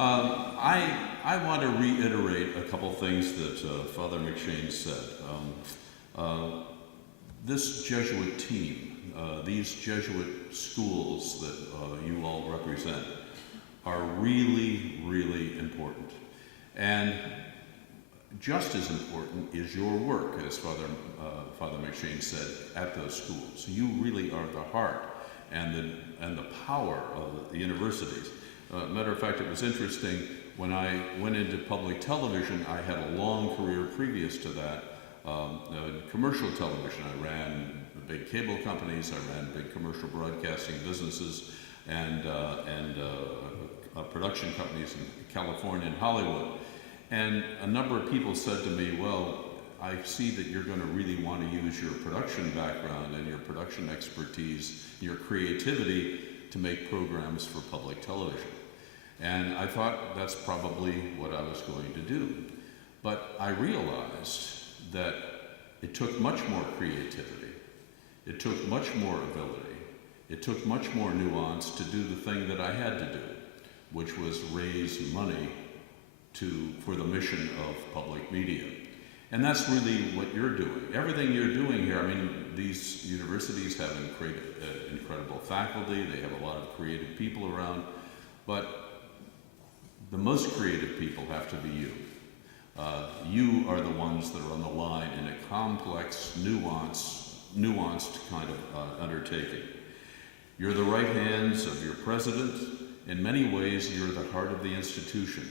I want to reiterate a couple things that Father McShane said. This Jesuit team, these Jesuit schools that you all represent, are really, really important. And just as important is your work, as Father McShane said, at those schools. You really are the heart and the power of the universities. Matter of fact, it was interesting, when I went into public television, I had a long career previous to that. Commercial television, I ran big cable companies, I ran big commercial broadcasting businesses, and production companies in California and Hollywood. And a number of people said to me, well, I see that you're going to really want to use your production background and your production expertise, your creativity, to make programs for public television. And I thought that's probably what I was going to do. But I realized that it took much more creativity, it took much more ability, it took much more nuance to do the thing that I had to do, which was raise money for the mission of public media. And that's really what you're doing. Everything you're doing here, I mean, these universities have incredible faculty, they have a lot of creative people around, but the most creative people have to be you. You are the ones that are on the line in a complex, nuanced kind of undertaking. You're the right hands of your president. In many ways, you're the heart of the institution.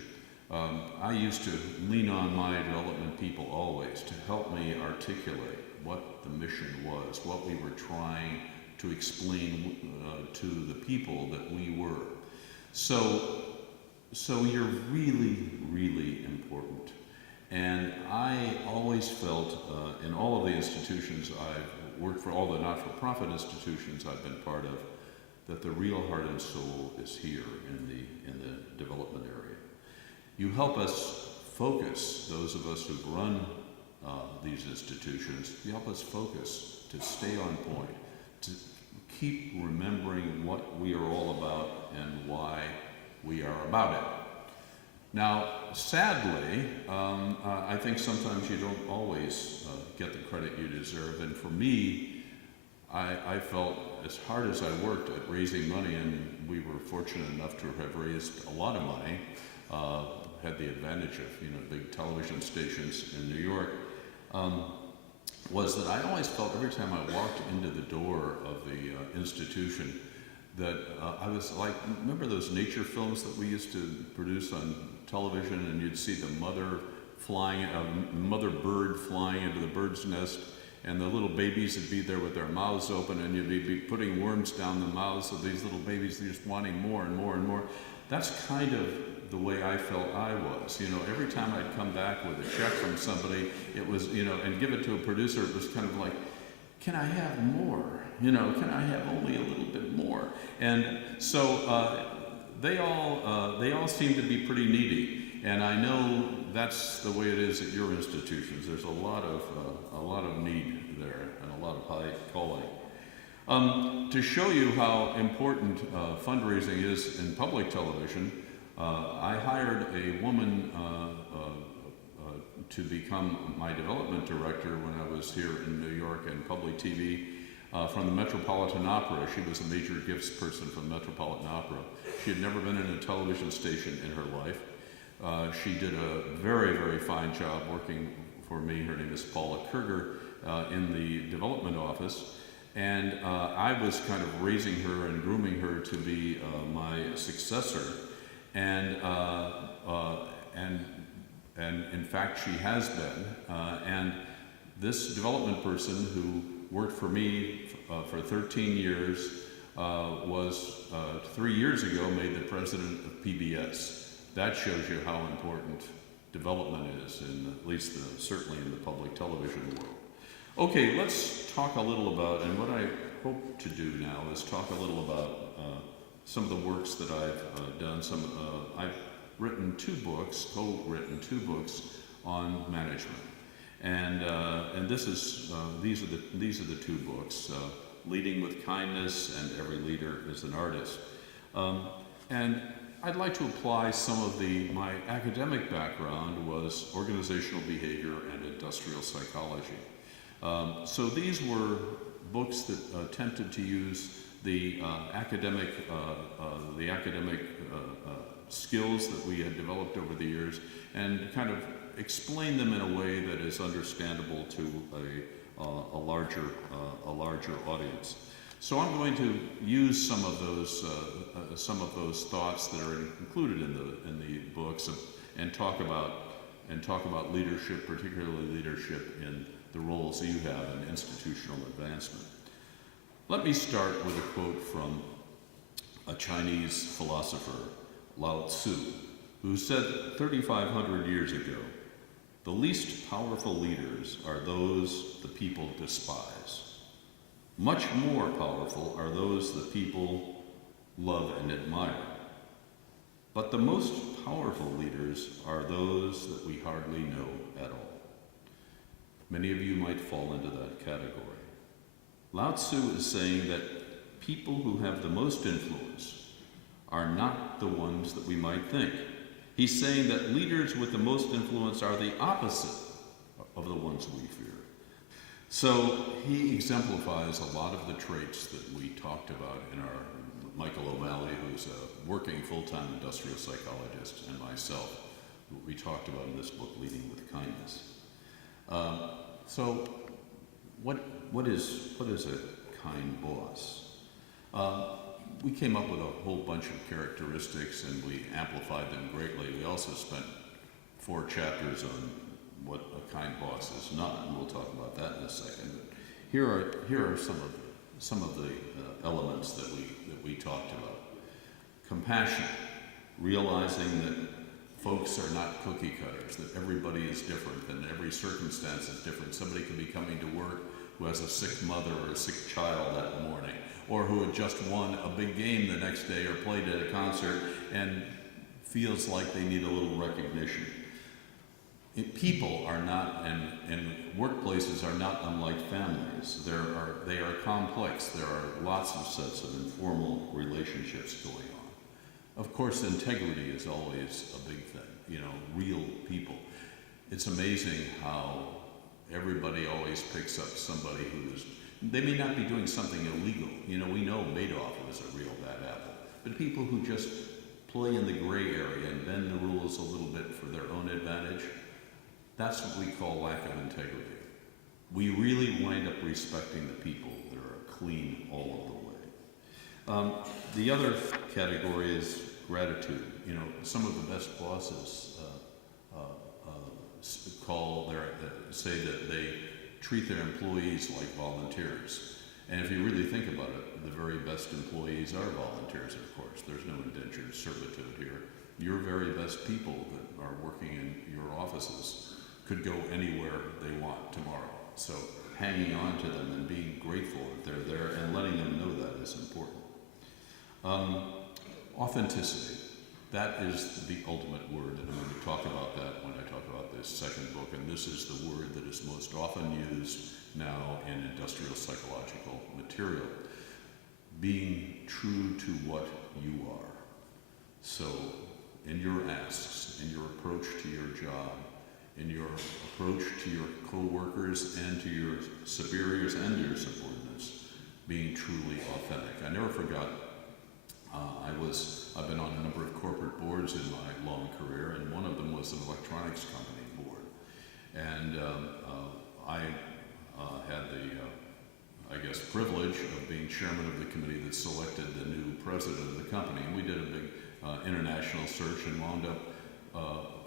I used to lean on my development people always to help me articulate what the mission was, what we were trying to explain to the people that we were. So you're really, really important. And I always felt in all of the institutions I've worked for, all the not-for-profit institutions I've been part of, that the real heart and soul is here in the development area. You help us focus, those of us who've run these institutions, you help us focus to stay on point, to keep remembering what we are all about and why we are about it. Now, sadly, I think sometimes you don't always get the credit you deserve, and for me, I felt as hard as I worked at raising money, and we were fortunate enough to have raised a lot of money, had the advantage of big television stations in New York, was that I always felt every time I walked into the door of the institution that I was like, remember those nature films that we used to produce on television, and you'd see the mother bird flying into the bird's nest, and the little babies would be there with their mouths open, and you'd be putting worms down the mouths of these little babies, just wanting more and more and more. That's kind of the way I felt I was. Every time I'd come back with a check from somebody, it was, and give it to a producer, it was kind of like, can I have more? Can I have only a little bit more? And so they all seem to be pretty needy. And I know that's the way it is at your institutions. There's a lot of need there and a lot of high calling. To show you how important fundraising is in public television, I hired a woman to become my development director when I was here in New York in public TV from the Metropolitan Opera. She was a major gifts person from the Metropolitan Opera. She had never been in a television station in her life. She did a very, very fine job working for me. Her name is Paula Kerger in the development office. And I was kind of raising her and grooming her to be my successor. And in fact, she has been. And this development person who worked for me for 13 years was 3 years ago made the president of PBS. That shows you how important development is, at least certainly in the public television world. Okay, let's talk a little about, and what I hope to do now is talk a little about some of the works that I've done. I've written co-written two books on management, and these are the two books: Leading with Kindness and Every Leader is an Artist. And I'd like to apply some of my academic background was organizational behavior and industrial psychology. So these were books that attempted to use the academic skills that we had developed over the years and kind of explain them in a way that is understandable to a larger audience. So I'm going to use some of those thoughts that are included in the books and talk about leadership, particularly leadership in the roles you have in institutional advancement. Let me start with a quote from a Chinese philosopher, Lao Tzu, who said 3,500 years ago, "The least powerful leaders are those the people despise. Much more powerful are those the people love and admire. But the most powerful leaders are those that we hardly know at all." Many of you might fall into that category. Lao Tzu is saying that people who have the most influence are not the ones that we might think. He's saying that leaders with the most influence are the opposite of the ones we fear. So he exemplifies a lot of the traits that we talked about in our Michael O'Malley, who's a working full-time industrial psychologist, and myself, what we talked about in this book, Leading with Kindness. So what is a kind boss? We came up with a whole bunch of characteristics and we amplified them greatly. We also spent 4 chapters on what a kind boss is not, and we'll talk about that in a second. But here are some of the elements that we talked about. Compassion, realizing that folks are not cookie cutters, that everybody is different and every circumstance is different. Somebody could be coming to work who has a sick mother or a sick child that morning, or who had just won a big game the next day or played at a concert and feels like they need a little recognition. People are not, and workplaces are not unlike families. They are complex. There are lots of sets of informal relationships going on. Of course, integrity is always a big thing, real people. It's amazing how everybody always picks up somebody they may not be doing something illegal. We know Madoff was a real bad apple. But people who just play in the gray area and bend the rules a little bit for their own advantage, that's what we call lack of integrity. We really wind up respecting the people that are clean all of the way. The other category is gratitude. Some of the best bosses say that they treat their employees like volunteers. And if you really think about it, the very best employees are volunteers, of course. There's no indentured servitude here. Your very best people that are working in your offices could go anywhere they want tomorrow. So hanging on to them and being grateful that they're there and letting them know that is important. Authenticity. That is the ultimate word, and I'm going to talk about that when I talk about this second book, and this is the word that is most often used now in industrial psychological material. Being true to what you are. So, in your asks, in your approach to your job, in your approach to your co-workers and to your superiors and your subordinates, being truly authentic. I never forgot, I've been on a number of corporate boards in my long career, and one of them was an electronics company board. And I had the, privilege of being chairman of the committee that selected the new president of the company. And we did a big international search and wound up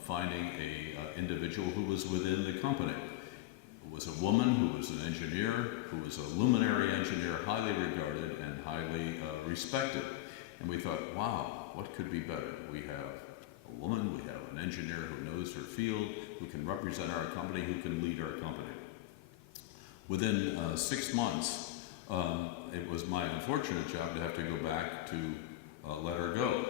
finding a individual who was within the company. It was a woman who was an engineer, who was a luminary engineer, highly regarded and highly respected. And we thought, wow, what could be better? We have a woman, we have an engineer who knows her field, who can represent our company, who can lead our company. Within 6 months, it was my unfortunate job to have to go back to let her go.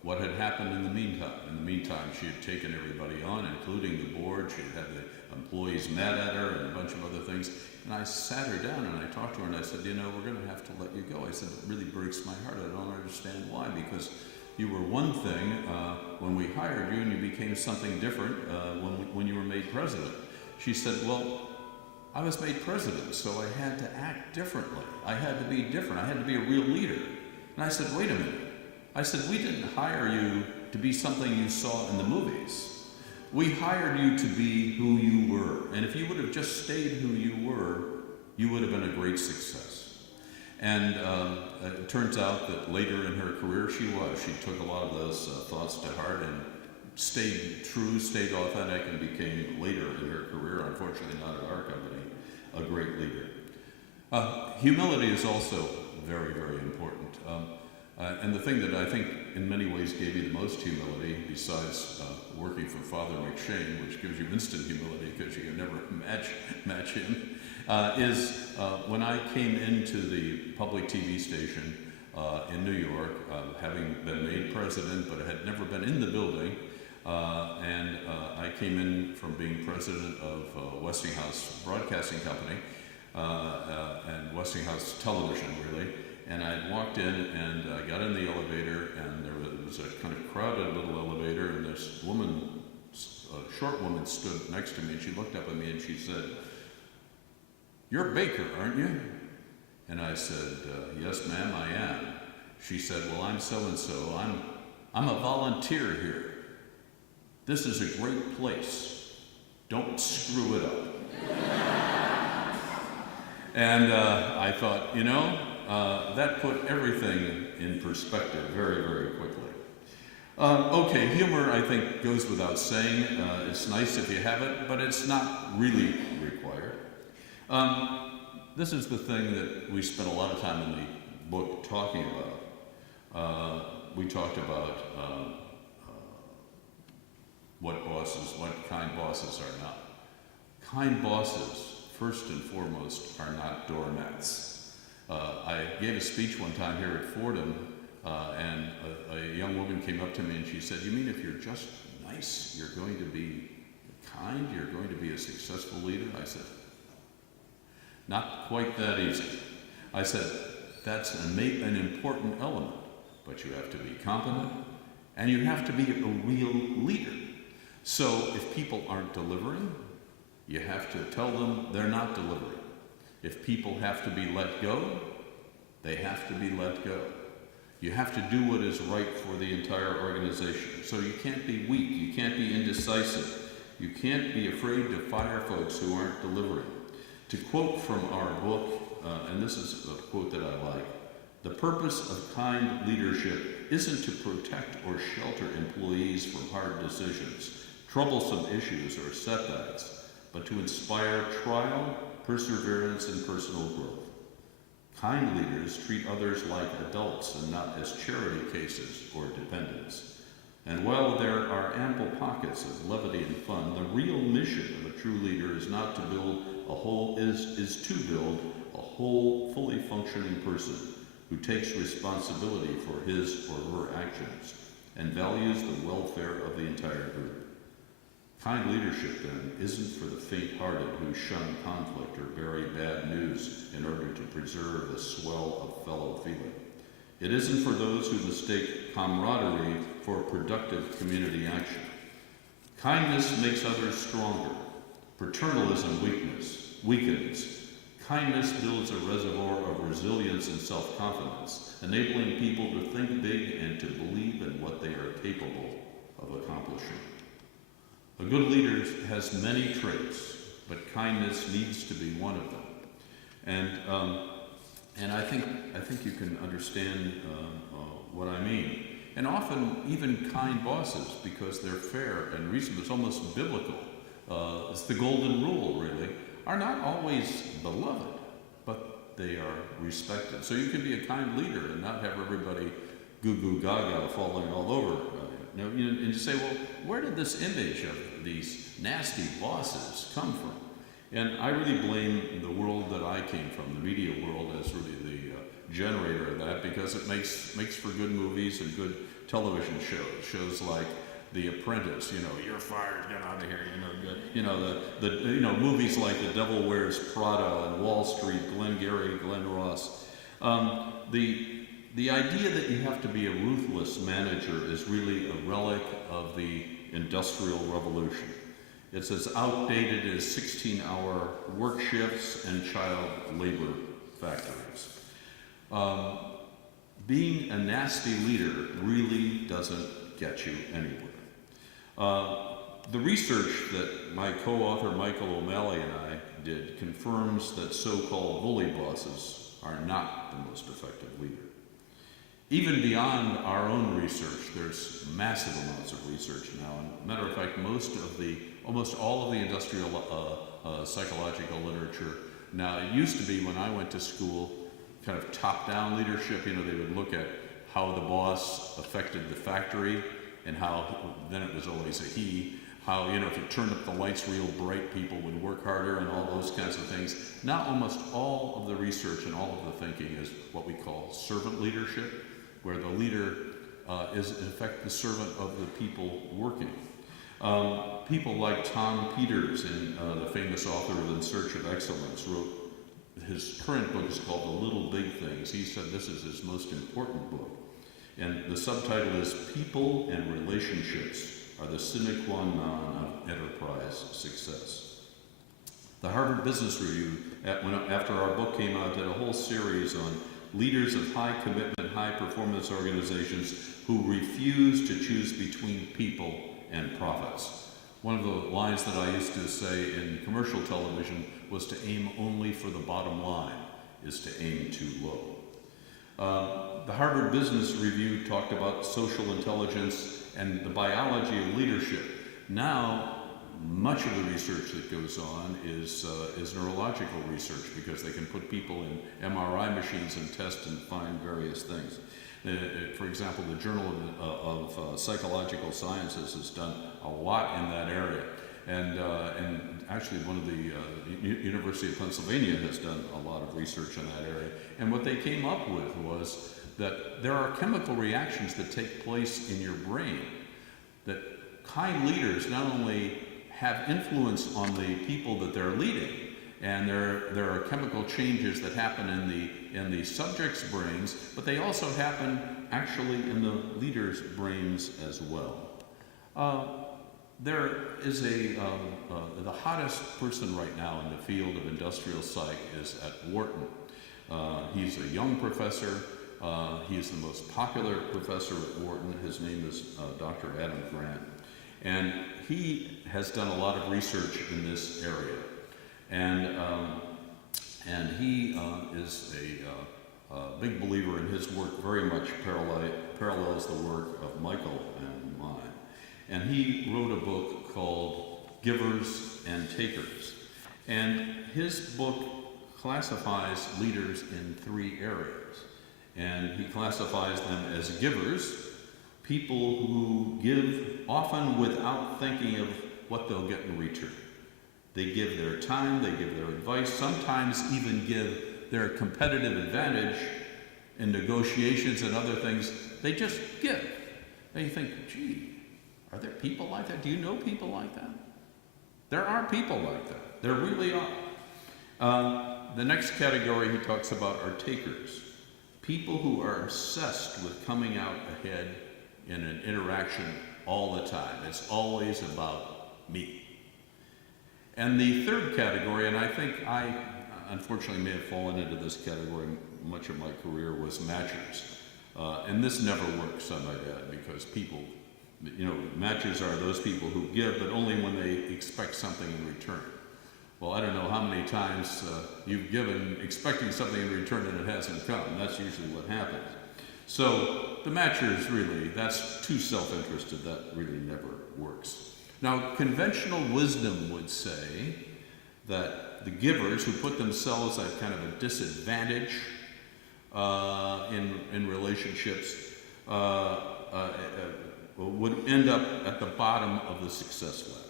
What had happened in the meantime? In the meantime, she had taken everybody on, including the board. She had the employees mad at her and a bunch of other things. And I sat her down and I talked to her and I said, we're going to have to let you go. I said, it really breaks my heart. I don't understand why, because you were one thing when we hired you, and you became something different when you were made president. She said, well, I was made president, so I had to act differently. I had to be different. I had to be a real leader. And I said, wait a minute. I said, we didn't hire you to be something you saw in the movies. We hired you to be who you were. And if you would have just stayed who you were, you would have been a great success. And it turns out that later in her career, she took a lot of those thoughts to heart and stayed true, stayed authentic, and became later in her career, unfortunately not at our company, a great leader. Humility is also very, very important. And the thing that I think in many ways gave me the most humility, besides working for Father McShane, which gives you instant humility because you can never match him, is when I came into the public TV station in New York, having been made president but had never been in the building, and I came in from being president of Westinghouse Broadcasting Company and Westinghouse Television, really. And I walked in and I got in the elevator, and there was a kind of crowded little elevator, and this woman, a short woman, stood next to me, and she looked up at me and she said, "You're a baker, aren't you?" And I said, "Yes, ma'am, I am." She said, "Well, I'm so-and-so. I'm a volunteer here. This is a great place. Don't screw it up." And I thought, that put everything in perspective very, very quickly. Okay, humor, I think, goes without saying. It's nice if you have it, but it's not really required. This is the thing that we spent a lot of time in the book talking about. We talked about what kind bosses are not. Kind bosses, first and foremost, are not doormats. I gave a speech one time here at Fordham, and a young woman came up to me and she said, "You mean if you're just nice, you're going to be kind, you're going to be a successful leader?" I said, "Not quite that easy." I said, "That's an important element, but you have to be competent, and you have to be a real leader. So if people aren't delivering, you have to tell them they're not delivering. If people have to be let go, they have to be let go. You have to do what is right for the entire organization. So you can't be weak, you can't be indecisive, you can't be afraid to fire folks who aren't delivering." To quote from our book, and this is a quote that I like, "The purpose of kind leadership isn't to protect or shelter employees from hard decisions, troublesome issues, or setbacks, but to inspire trial, perseverance, and personal growth. Kind leaders treat others like adults and not as charity cases or dependents. And while there are ample pockets of levity and fun, the real mission of a true leader is not to build a whole, is to build a whole, fully functioning person who takes responsibility for his or her actions and values the welfare of the entire group. Kind leadership, then, isn't for the faint-hearted who shun conflict or bury bad news in order to preserve the swell of fellow feeling. It isn't for those who mistake camaraderie for productive community action. Kindness makes others stronger. Paternalism weakens. Kindness builds a reservoir of resilience and self-confidence, enabling people to think big and to believe in what they are capable of accomplishing. A good leader has many traits, but kindness needs to be one of them. And I think you can understand what I mean. And often, even kind bosses, because they're fair and reasonable, it's almost biblical. It's the golden rule, really, are not always beloved, but they are respected. So you can be a kind leader and not have everybody goo-goo gaga falling all over. And you say, well, where did this image of these nasty bosses come from? And I really blame the world that I came from, the media world, as really the generator of that, because it makes for good movies and good television shows like The Apprentice. You're fired, get out of here. The movies like The Devil Wears Prada and Wall Street, Glengarry, Glen Ross. The idea that you have to be a ruthless manager is really a relic of the Industrial Revolution. It's as outdated as 16-hour work shifts and child labor factories. Being a nasty leader really doesn't get you anywhere. The research that my co-author Michael O'Malley and I did confirms that so-called bully bosses are not the most effective leader. Even beyond our own research, there's massive amounts of research now. And matter of fact, almost all of the industrial psychological literature now, it used to be when I went to school, kind of top-down leadership. They would look at how the boss affected the factory, and how, then it was always a he, how, if you turned up the lights real bright, people would work harder and all those kinds of things. Now almost all of the research and all of the thinking is what we call servant leadership, where the leader is in effect the servant of the people working. People like Tom Peters, the famous author of In Search of Excellence, wrote, his current book is called The Little Big Things. He said this is his most important book. And the subtitle is People and Relationships are the sine qua non of enterprise success. The Harvard Business Review, after our book came out, did a whole series on leaders of high commitment, high performance organizations who refuse to choose between people and profits. One of the lines that I used to say in commercial television was to aim only for the bottom line is to aim too low. The Harvard Business Review talked about social intelligence and the biology of leadership. Now, much of the research that goes on is neurological research, because they can put people in MRI machines and test and find various things. For example, the Journal of Psychological Sciences has done a lot in that area. And actually one of the University of Pennsylvania has done a lot of research in that area. And what they came up with was that there are chemical reactions that take place in your brain, that kind leaders not only have influence on the people that they're leading, and there are chemical changes that happen in the subject's brains, but they also happen actually in the leader's brains as well. There is the hottest person right now in the field of industrial psych is at Wharton. He's a young professor. He's the most popular professor at Wharton. His name is Dr. Adam Grant. And he has done a lot of research in this area. And he is a big believer in his work, very much parallels the work of Michael and mine. And he wrote a book called Givers and Takers. And his book classifies leaders in 3 areas. And he classifies them as givers, people who give often without thinking of what they'll get in return. They give their time, they give their advice, sometimes even give their competitive advantage in negotiations and other things. They just give. And you think, gee, are there people like that? Do you know people like that? There are people like that. There really are. The next category he talks about are takers. People who are obsessed with coming out ahead in an interaction all the time. It's always about me. And the third category, and I think I unfortunately may have fallen into this category much of my career, was matchers. And this never works on my dad, because people, matchers are those people who give, but only when they expect something in return. Well, I don't know how many times you've given expecting something in return and it hasn't come. That's usually what happens. So the matchers, really, that's too self-interested. That really never works. Now, conventional wisdom would say that the givers who put themselves at kind of a disadvantage in relationships would end up at the bottom of the success ladder.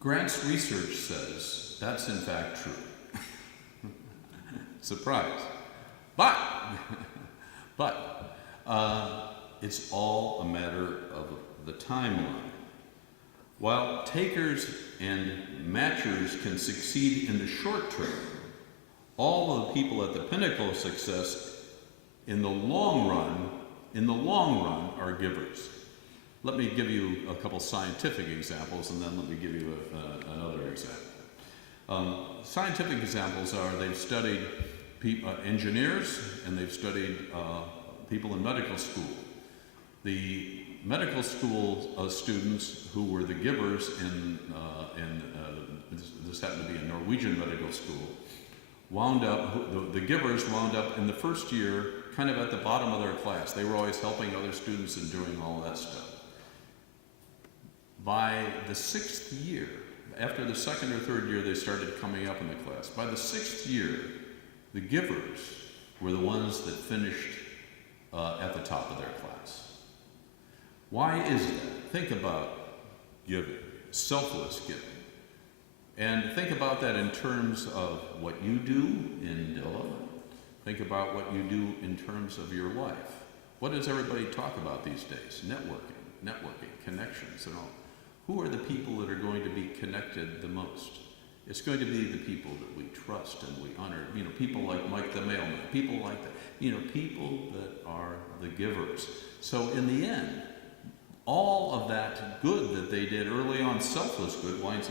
Grant's research says that's in fact true. Surprise. But it's all a matter of the timeline. While takers and matchers can succeed in the short term, all of the people at the pinnacle of success in the long run are givers. Let me give you a couple scientific examples, and then let me give you another example. Scientific examples are they've studied engineers, and they've studied people in medical school. The medical school students who were the givers this happened to be a Norwegian medical school, the givers wound up in the first year kind of at the bottom of their class. They were always helping other students and doing all that stuff. By the 6th year, after the 2nd or 3rd year, they started coming up in the class. By the 6th year, the givers were the ones that finished at the top of their class. Why is that? Think about giving, selfless giving. And think about that in terms of what you do in Dilla. Think about what you do in terms of your life. What does everybody talk about these days? Networking, connections, and all. Who are the people that are going to be connected the most? It's going to be the people that we trust and we honor. You know, people like Mike the mailman, people like that. You know, people that are the givers. So in the end, all of that good that they did early on, selfless good, winds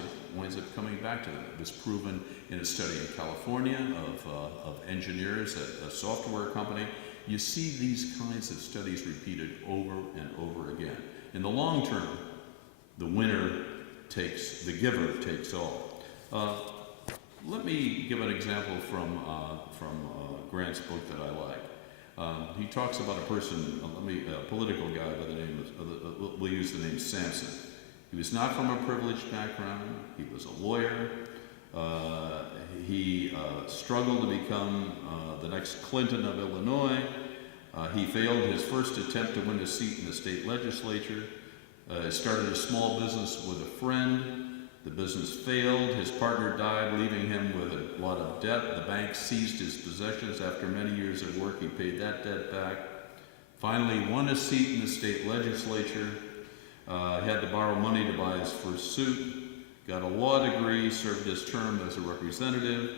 up coming back to them. It was proven in a study in California of engineers at a software company. You see these kinds of studies repeated over and over again. In the long term, the giver takes all. Let me give an example from Grant's book that I like. He talks about a person, a political guy by the name of, we'll use the name Samson. He was not from a privileged background. He was a lawyer. He struggled to become the next Clinton of Illinois. He failed his first attempt to win a seat in the state legislature. Started a small business with a friend. The business failed. His partner died, leaving him with a lot of debt. The bank seized his possessions. After many years of work, he paid that debt back. Finally won a seat in the state legislature. Had to borrow money to buy his first suit. Got a law degree, served his term as a representative,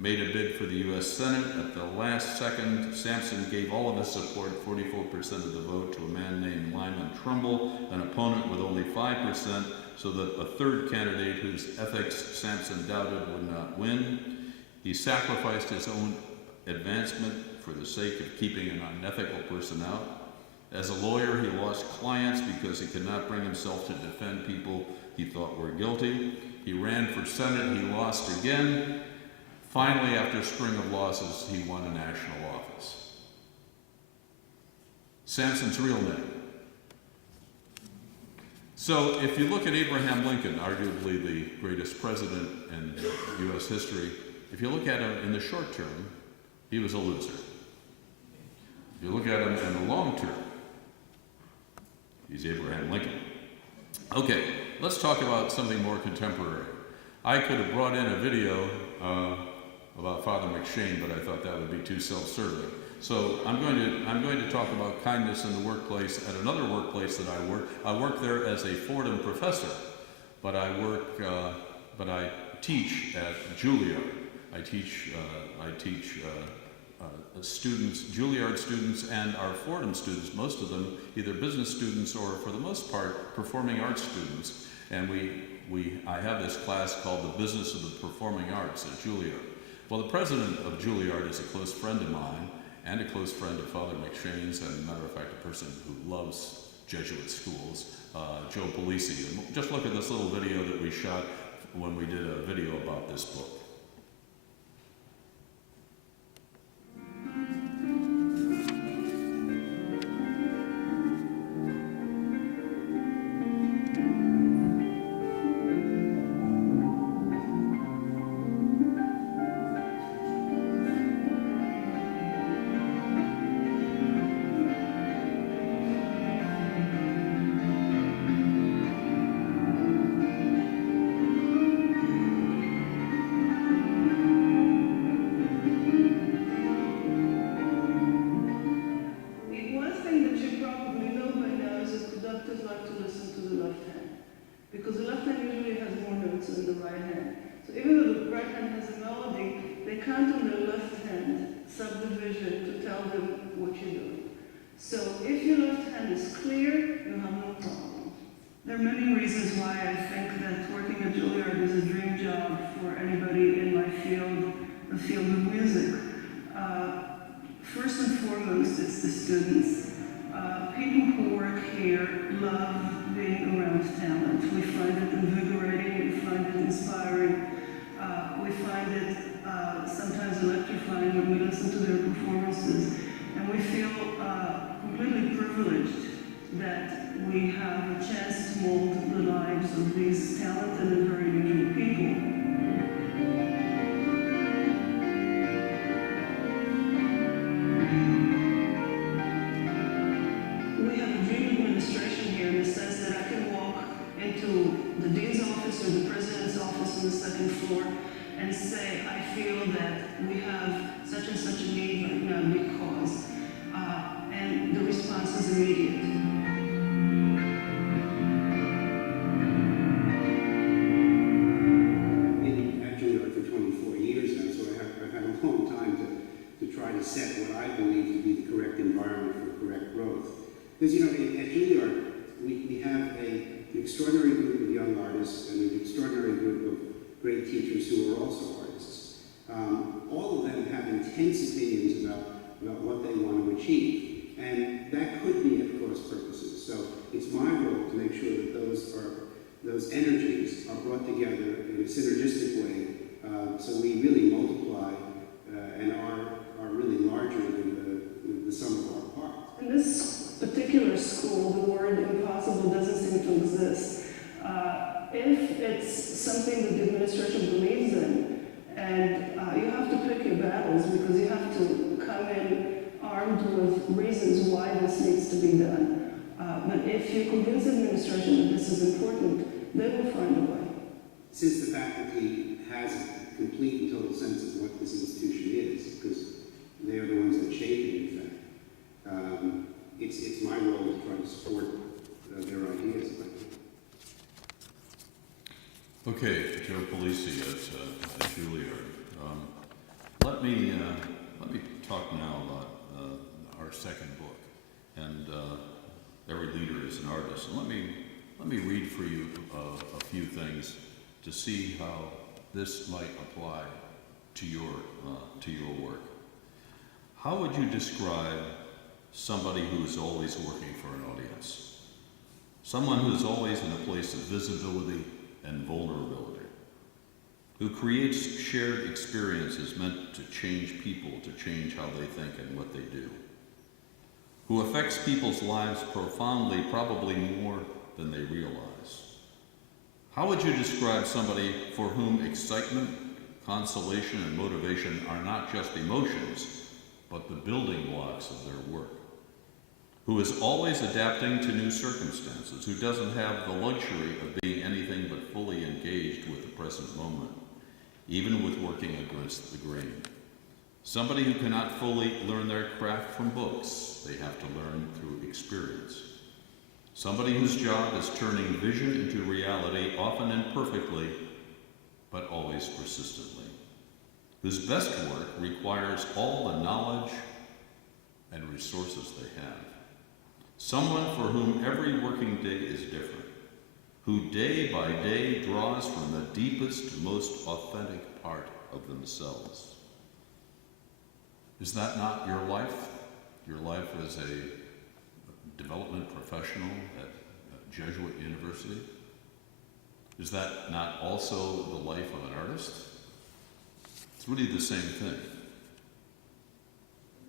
made a bid for the U.S. Senate. At the last second, Sampson gave all of his support, 44% of the vote, to a man named Lyman Trumbull, an opponent with only 5%, so that a third candidate whose ethics Sampson doubted would not win. He sacrificed his own advancement for the sake of keeping an unethical person out. As a lawyer, he lost clients because he could not bring himself to defend people he thought were guilty. He ran for Senate, he lost again. Finally, after a string of losses, he won a national office. Sampson's real name. So if you look at Abraham Lincoln, arguably the greatest president in U.S. history, if you look at him in the short term, he was a loser. If you look at him in the long term, he's Abraham Lincoln. Okay, let's talk about something more contemporary. I could have brought in a video about Father McShane, but I thought that would be too self-serving. So I'm going to talk about kindness in the workplace at another workplace that I work. I work there as a Fordham professor, but I teach at Juilliard. I teach students, Juilliard students, and our Fordham students. Most of them either business students or, for the most part, performing arts students. And I have this class called the Business of the Performing Arts at Juilliard. Well, the president of Juilliard is a close friend of mine and a close friend of Father McShane's, and as a matter of fact, a person who loves Jesuit schools, Joe Polisi. And just look at this little video that we shot when we did a video about this book. they count on their left hand subdivision to tell them what you're doing. So if your left hand is clear, you have no problem. There are many reasons why I think that working at Juilliard is a dream job for anybody in my field, the field of music. First and foremost, it's the students. People who work here love being around talent. We find it invigorating, we find it inspiring, we find it sometimes electrifying when we listen to their performances, and we feel completely privileged that we have a chance to mold the lives of these talented and very unusual people. We have a dream administration here in the sense that I can walk into the dean's office or the president's office on the second floor and say, I feel that we have such and such a need right now because, and the response is immediate. I've been at Juilliard for 24 years now, so I've had a long time to try to set what I believe to be the correct environment for correct growth. Because, you know, at Juilliard, we have an extraordinary group of young artists and an extraordinary group of great teachers who are also artists. All of them have intense opinions about what they want to achieve, and that could be at cross purposes. So it's my role to make sure that those energies are brought together in a synergistic way, so we really multiply and are really larger than the sum of our parts. In this particular school, the word impossible doesn't seem to exist. If it's something that the administration believes in, and you have to pick your battles because you have to come in armed with reasons why this needs to be done. But if you convince the administration that this is important, they will find a way. Since the faculty has a complete and total sense of what this institution is, because they are the ones that shape it, in fact, it's my role to try to support their ideas. Okay, Joe Polisi at Juilliard. Let me talk now about our second book, and Every Leader is an Artist. And let me read for you a few things to see how this might apply to your work. How would you describe somebody who is always working for an audience? Someone who is always in a place of visibility and vulnerability, who creates shared experiences meant to change people, to change how they think and what they do, who affects people's lives profoundly, probably more than they realize. How would you describe somebody for whom excitement, consolation, and motivation are not just emotions, but the building blocks of their work? Who is always adapting to new circumstances, who doesn't have the luxury of being anything but fully engaged with the present moment, even with working against the grain. Somebody who cannot fully learn their craft from books, they have to learn through experience. Somebody whose job is turning vision into reality, often imperfectly, but always persistently. Whose best work requires all the knowledge and resources they have. Someone for whom every working day is different, who day by day draws from the deepest, most authentic part of themselves. Is that not your life? Your life as a development professional at Jesuit University? Is that not also the life of an artist? It's really the same thing.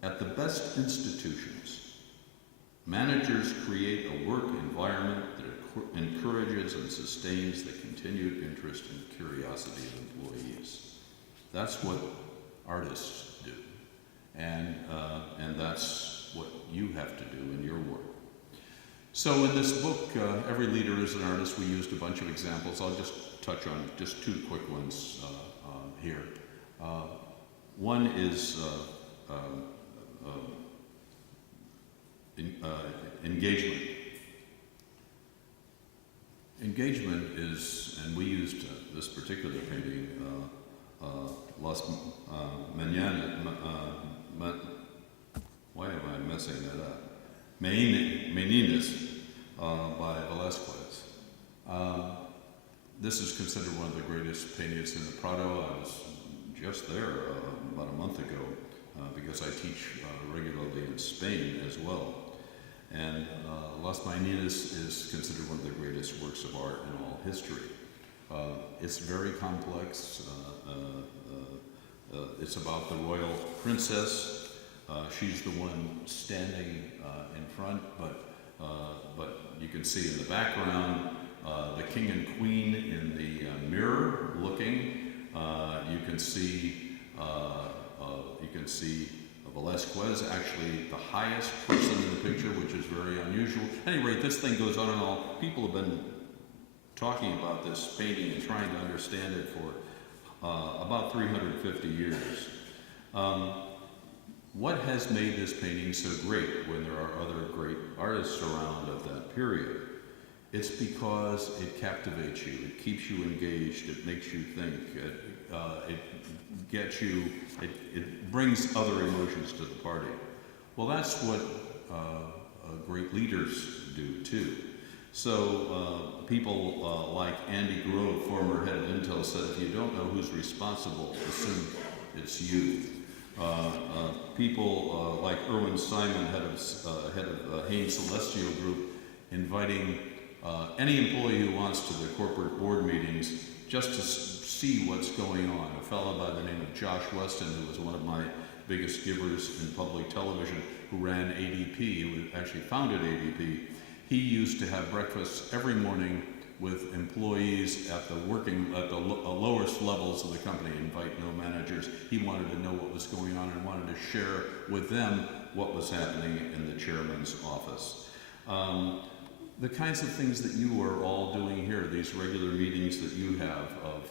At the best institutions, managers create a work environment that encourages and sustains the continued interest and curiosity of employees. That's what artists do, and that's what you have to do in your work. So in this book, Every Leader is an Artist, we used a bunch of examples. I'll just touch on just two quick ones here. One is engagement. Engagement is, and we used this particular painting, Las Mañanas, why am I messing that up? Meninas by Velázquez. This is considered one of the greatest paintings in the Prado. I was just there about a month ago because I teach regularly in Spain as well. And Las Mañanas is considered one of the greatest works of art in all history. It's very complex. It's about the royal princess. She's the one standing in front, but you can see in the background the king and queen in the mirror looking. You can see Velázquez, actually the highest person in the picture, which is very unusual. At any rate, this thing goes on and on. People have been talking about this painting and trying to understand it for about 350 years. What has made this painting so great when there are other great artists around of that period? It's because it captivates you, it keeps you engaged, it makes you think, it gets you, it brings other emotions to the party. Well, that's what great leaders do too. So people like Andy Grove, former head of Intel, said if you don't know who's responsible, assume it's you. People like Erwin Simon, head of Haynes Celestial Group, inviting any employee who wants to the corporate board meetings just to see what's going on. A fellow by the name of Josh Weston, who was one of my biggest givers in public television, who ran ADP, who actually founded ADP, he used to have breakfast every morning with employees at the lowest levels of the company, invite no managers. He wanted to know what was going on and wanted to share with them what was happening in the chairman's office. The kinds of things that you are all doing here, these regular meetings that you have of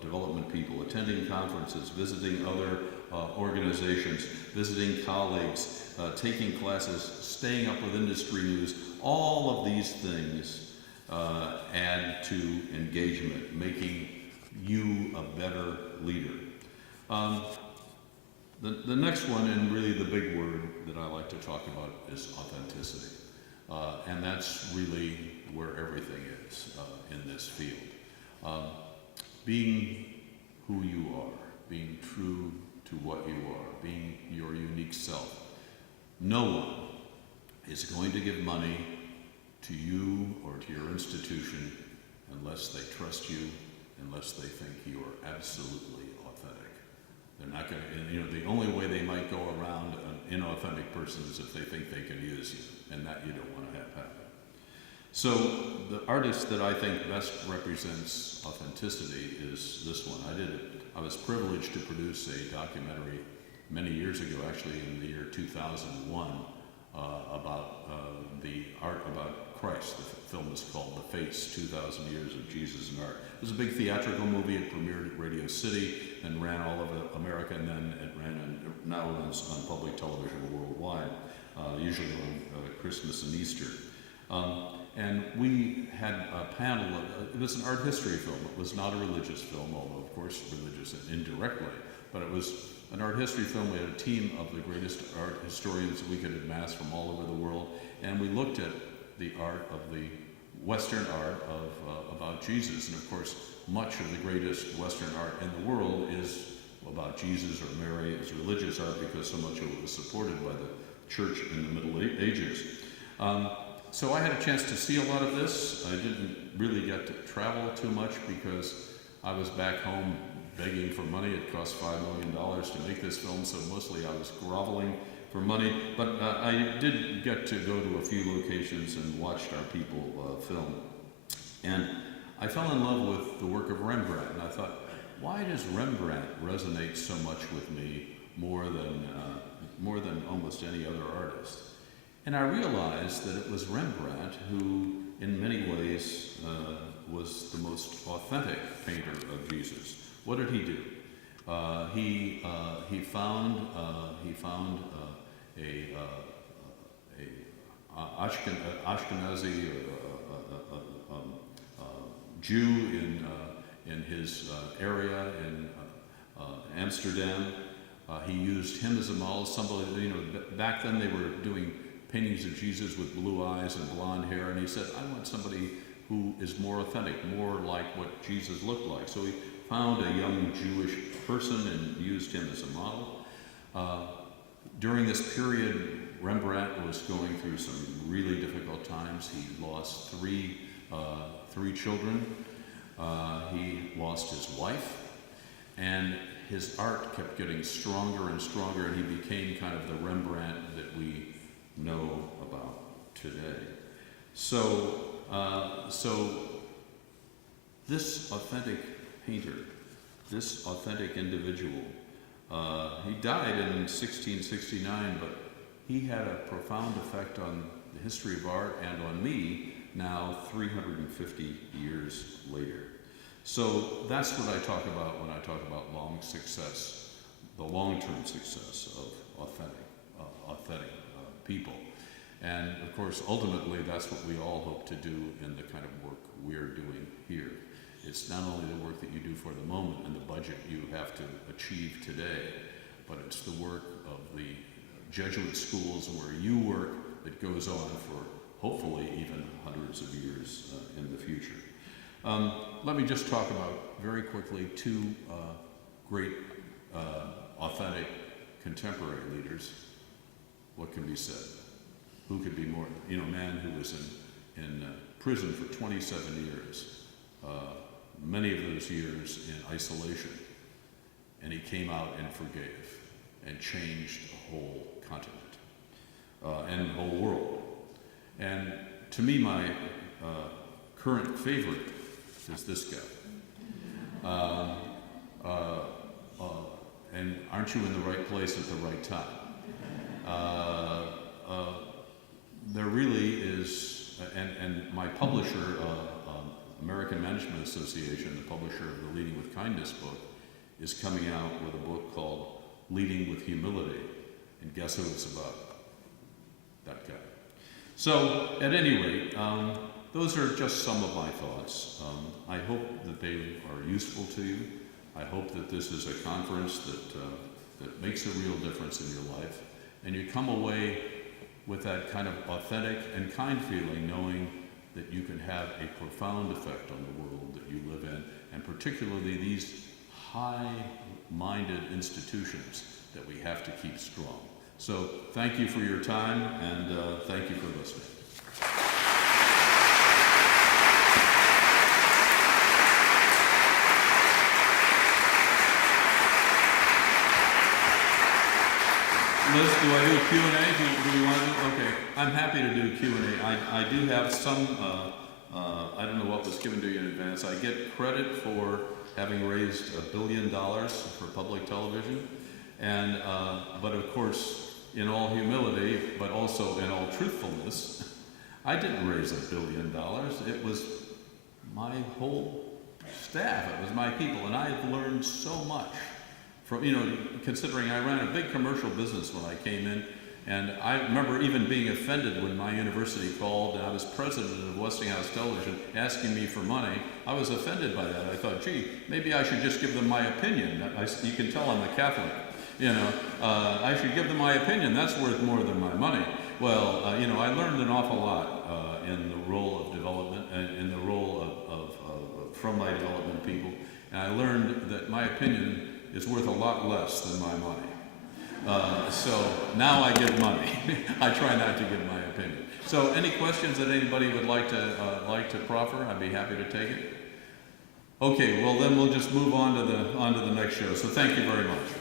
development people, attending conferences, visiting other organizations, visiting colleagues, taking classes, staying up with industry news, all of these things add to engagement, making you a better leader. The next one, and really the big word that I like to talk about, is authenticity. And that's really where everything is in this field. Being who you are, being true to what you are, being your unique self. No one is going to give money to you or to your institution unless they trust you, unless they think you are absolutely authentic. They're not going to, the only way they might go around an inauthentic person is if they think they can use you, and that you don't want to have happen. So the artist that I think best represents authenticity is this one. I was privileged to produce a documentary many years ago, actually in the year 2001, about the art about Christ. The film is called The Face, 2,000 Years of Jesus and Art. It was a big theatrical movie. It premiered at Radio City and ran all over America, and then it now runs on public television worldwide, usually on Christmas and Easter. And we had a panel it was an art history film. It was not a religious film, although of course religious indirectly, but it was an art history film. We had a team of the greatest art historians that we could amass from all over the world, and we looked at the art of the Western art about Jesus. And of course, much of the greatest Western art in the world is about Jesus or Mary. It's religious art because so much of it was supported by the church in the Middle Ages. So I had a chance to see a lot of this. I didn't really get to travel too much because I was back home begging for money. It cost $5 million to make this film, so mostly I was groveling for money. But I did get to go to a few locations and watched our people film. And I fell in love with the work of Rembrandt, and I thought, why does Rembrandt resonate so much with me more than almost any other artist? And I realized that it was Rembrandt who, in many ways, was the most authentic painter of Jesus. What did he do? He found a Ashkenazi Jew in his area in Amsterdam. He used him as a model. Somebody, back then they were doing paintings of Jesus with blue eyes and blonde hair, and he said, I want somebody who is more authentic, more like what Jesus looked like. So he found a young Jewish person and used him as a model. During this period, Rembrandt was going through some really difficult times. He lost three children. He lost his wife, and his art kept getting stronger and stronger, and he became kind of the Rembrandt that we know about today. So this authentic painter, this authentic individual, he died in 1669, but he had a profound effect on the history of art and on me now 350 years later. So that's what I talk about when I talk about long success, the long-term success of authentic people. And of course, ultimately, that's what we all hope to do in the kind of work we're doing here. It's not only the work that you do for the moment and the budget you have to achieve today, but it's the work of the Jesuit schools where you work that goes on for hopefully even hundreds of years in the future. Let me just talk about very quickly two great authentic contemporary leaders. What can be said? Who could be more? A man who was in prison for 27 years, many of those years in isolation, and he came out and forgave and changed a whole continent and the whole world. And to me, my current favorite is this guy. And aren't you in the right place at the right time? There really is, and my publisher, American Management Association, the publisher of the Leading with Kindness book, is coming out with a book called Leading with Humility. And guess who it's about? That guy. So, at any rate, those are just some of my thoughts. I hope that they are useful to you. I hope that this is a conference that makes a real difference in your life, and you come away with that kind of authentic and kind feeling, knowing that you can have a profound effect on the world that you live in, and particularly these high-minded institutions that we have to keep strong. So thank you for your time, and thank you for listening. Liz, do I do a Q&A? Do we want to do? Okay, I'm happy to do Q&A. I do have some, I don't know what was given to you in advance. I get credit for having raised $1 billion for public television. And, but of course, in all humility, but also in all truthfulness, I didn't raise $1 billion. It was my whole staff. It was my people. And I've learned so much. From, considering I ran a big commercial business when I came in, and I remember even being offended when my university called, and I was president of Westinghouse Television, asking me for money. I was offended by that. I thought, gee, maybe I should just give them my opinion. You can tell I'm a Catholic. I should give them my opinion. That's worth more than my money. Well, I learned an awful lot in the role of development, in the role of from my development people, and I learned that my opinion is worth a lot less than my money. So now I give money. I try not to give my opinion. So any questions that anybody would like to proffer, I'd be happy to take it. Okay, well then we'll just move on to the next show. So thank you very much.